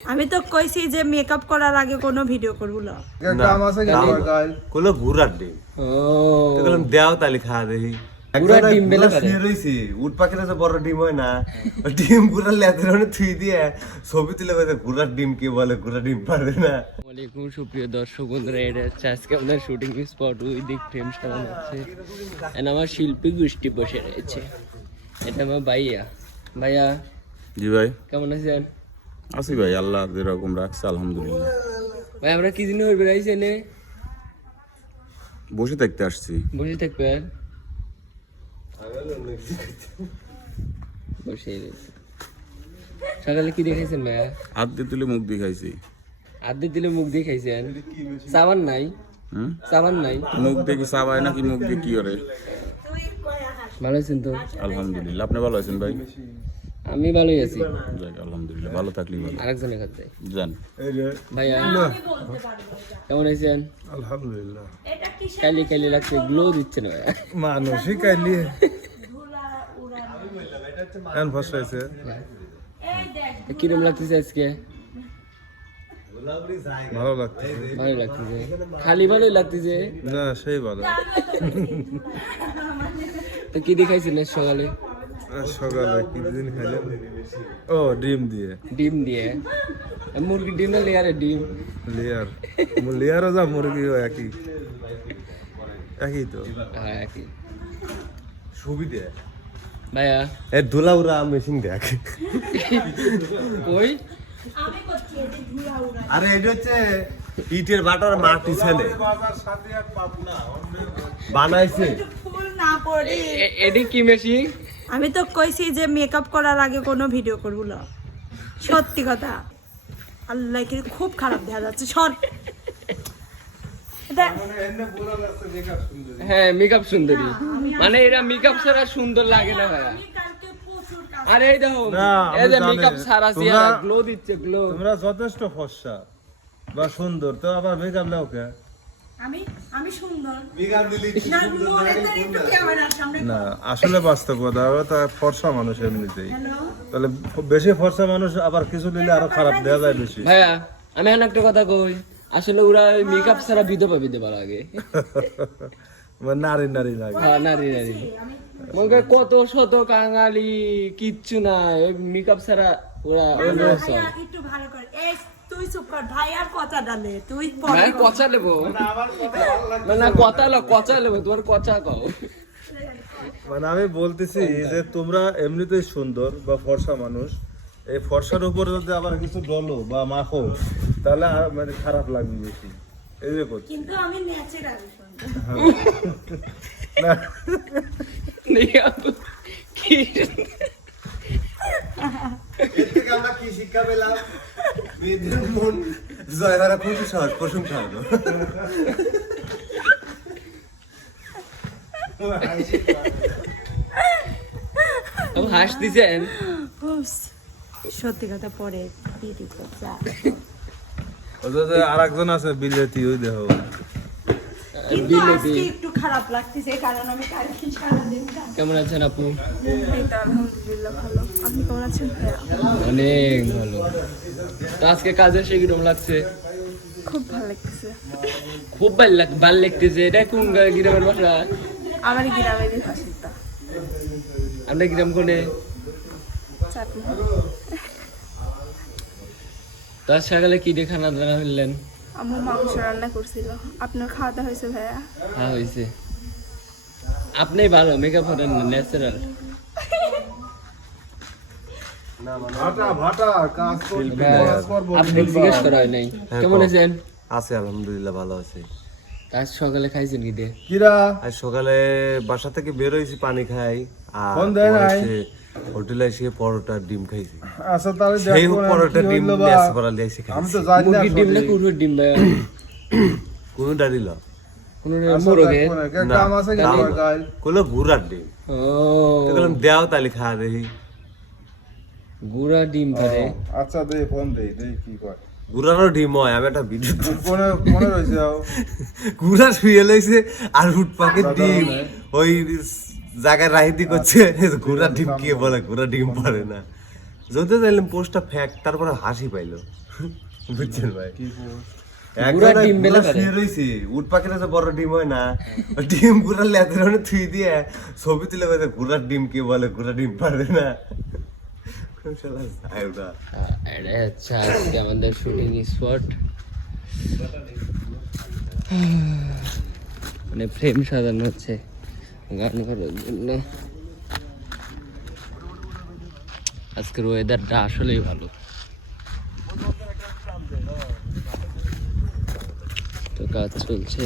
আমি তো কইছি যে মেকআপ করার আগে কোনো ভিডিও করব না। কাম আছে কি আমার গায় কোলো ঘুরার ডিম ও তো বললাম দেও তালি খা দেই ঘুরার ডিম বেলে পারে। শুয়ে রইছি উট পাখির যে বড় ডিম হয় না ওই ডিম ঘুরার লেদের অনেক থুই দিয়ে ছবি তুলে কইতে ঘুরার ডিম কি বলে ঘুরার ডিম পারে না। ওয়ালাইকুম সুপ্রিয় দর্শক বন্ধুরা, এটা হচ্ছে আজকে আমাদের শুটিং স্পট। ওই দিক ফ্রেম সাজানো হচ্ছে এন্ড আমার শিল্পী গোষ্ঠী বসে রয়েছে। এটা আমার ভাইয়া। ভাইয়া জি ভাই, কেমন আছেন? আছি ভাই, আল্লাহ যেরকম রাখছে আলহামদুলিল্লাহ। ভাই আমরা কি দিন হয়ে বেড়াইছি এনে বসে থাকতে আসছি। বসে থাকবেন, বসে রয়েছে। সকালে কি দেখাইছেন ভাইয়া? হাত দিয়ে তুলে মুখ দিয়ে খাইছি। আদ্যে দিলে মুখ দিয়ে খাইছেন? সাবান নাই? হুম, সাবান নাই? মুখ দিয়ে কি চাবায় নাকি মুখ দিয়ে কি করে? ভালো আছেন তো? আলহামদুলিল্লাহ। আপনি ভালো আছেন ভাই? আমি ভালোই আছি। যাক আলহামদুলিল্লাহ, ভালো থাকলেই ভালো। আরেকজনের কাছে যান। ভাইয়া কেমন আছেন? আলহামদুলিল্লাহ। কালি কালি লাগছে, গ্লো দিচ্ছে না ভাইয়া। মানুষই কাইলি এন ফসাইছে কিরম লাগতেছে আজকে? ভালো লাগছে ভালো লাগতেছে, খালি ভালোই লাগতেছে। না সেই ভালো। তো কি দেখাইছেন আজ সকালে? আর সকালে কি দিন খাইলাম? ও ডিম দিয়ে ডিম দিয়ে। মুরগির ডিম না লেয়ারের ডিম? লেয়ার লেয়ারও যা মুরগিও একই একই তো। হ্যাঁ একই। সুবিধে ভাইয়া এ ধুলা উড়া মেশিন দেখ কই? আরে এটা হচ্ছে ইটের বাটার মাটি ছেলে বানাইছে। ফুল না পড়ে এডি কি মেশিন? আমি তো কইছি যে মেকআপ করার আগে কোনো ভিডিও করব না। সত্যি কথা। আল্লাহ কি খুব খারাপ দেখা যাচ্ছে। সর এটা হ্যাঁ মেকআপ সুন্দরী, মানে এরা মেকআপ ছাড়া সুন্দর লাগে না ভাইয়া। আমি কালকে প্রচুর কাজ আরে এই দেখো, না, আমি এই যে জানি। মেকআপ ছাড়া তোমরা- গ্লো দিচ্ছে, গ্লো। তোমরা যথেষ্ট ফর্সা বা সুন্দর, তো আবার মেকআপ নাও কে? আমি আমি সুন্দর না মনে তো একটু ক্যামেরার সামনে না আসলে বাস্তব কথা, ওরা তো ফর্সা মানুষ এমনিতেই। হ্যালো তাহলে বেশি ফর্সা মানুষ আবার কিছু দিলে আরো খারাপ দেওয়া যায় বেশি। ভাইয়া আমি এখন একটা কথা কই, আসলে ওরা মেকআপ ছাড়া বিধবা লাগে। মানে নারী নারী লাগে। হ্যাঁ নারী নারী মনে করে কত শত কাঙালি কিচ্ছু না, মেকআপ ছাড়া ওরা ভাইয়া একটু ভালো করে এই তুই চুপ কর ভাই আর কথা ডালে তুই পরে ভাই কর। কচা নেবো না কচা নেবো, তোমার কচা কও। মানে আমি বলতেছি যে তোমরা এমনিতেই সুন্দর বা ফর্সা মানুষ, এই ফর্সার উপরে যদি আবার কিছু ডলো বা মাখো তাহলে মানে খারাপ লাগবে বেশি। এই যে করছি কিন্তু আমি ন্যাচারাল না, নেই আপু, কি এর থেকে আমরা কি শিক্ষা পেলাম? মেয়েদের মন জয় করা খুবই সহজ, প্রশংসা হলো। আপু হাস দিছেন? সত্যি কথা পরে দিদি তো যা ওদের যে আরেকজন আছে বিলেতি, ওই দেখো কিন্তু আজকে একটু খারাপ লাগতেছে কারণ আমি কালকে সারাদিন কাজ কেমন আছেন আপু? এই তো আলহামদুলিল্লাহ ভালো। আপনি কেমন আছেন ভাইয়া? অনেক ভালো। তো আজকে কাজে সে কিরম লাগছে? খুব ভালো লাগতেছে। খুব ভাল লাগতেছে। এটা কোন গ্রামের বাসা? আমার গ্রামের হাসিটা আমরা গ্রাম কোনে? চাটনি তো আজ সকালে কি দিয়ে খানা দানা ফেললেন? আম্মু মাংস রান্না করছিল। আপনার খাওয়া দাওয়া হয়েছে ভাইয়া? হ্যাঁ হয়েছে। আপনি ভালো মেকআপ করেন না, ন্যাচারাল। ভাটা ভাটা কাজ করবে। আপনি জিজ্ঞেস করা হয় নাই। কেমন আছেন? আছে আলহামদুলিল্লাহ, ভালো আছে। আজ সকালে খাইছেন কি দিয়ে? কিরা আজ সকালে বাসা থেকে বের হয়েছি, পানি খাই আর ফোন দেয় নাই? হোটেলে এসে পরোটা ডিম খাইছি। আচ্ছা তাহলে সেই দেখো না পরোটা কি ডিম হইলো বা। ম্যাচ করা লিয়েছি আমি খাইছি। তো জানি না মুরগির ডিম না কুকুরের ডিম ভাইয়া? কোন ডালিল কোন মোরগের? না কাম আছে কি আমার গায়? কোলো ঘুরার ডিম ও তো বললাম দেও তালি খা দেই গুড়া ডিম ধরে। আচ্ছা দে ফোন দে কি কয়। ঘুরারও ডিম হয়। আমি একটা ভিডিও কোনে কোনে রইছে আও? ঘুরা শুয়ে লাইছে আর উট পাখির ডিম ওই জায়গায় রাহিদি করছে। ঘোড়া ডিম কি বলে, ঘোড়া ডিম পারে না। যদি চাইলাম পোস্টটা ফ্যাক, তারপরে হাসি পাইলো। বুঝছেন ভাই গুড়ার ডিম বেলে পারে। উট পাখির যে বড় ডিম হয় না ওই ডিম গুড়া লেদের অনেক থুই দিয়ে ছবি তুলে কইছে গুড়ার ডিম কে বলে গুড়া ডিম পারে না শালা আয়ুটা এটা হচ্ছে আজকে আমাদের শুটিং স্পট। মানে ফ্রেম সাজানো হচ্ছে গান করার জন্য। আজকের ওয়েদারটা আসলেই ভালো। তো কাজ চলছে।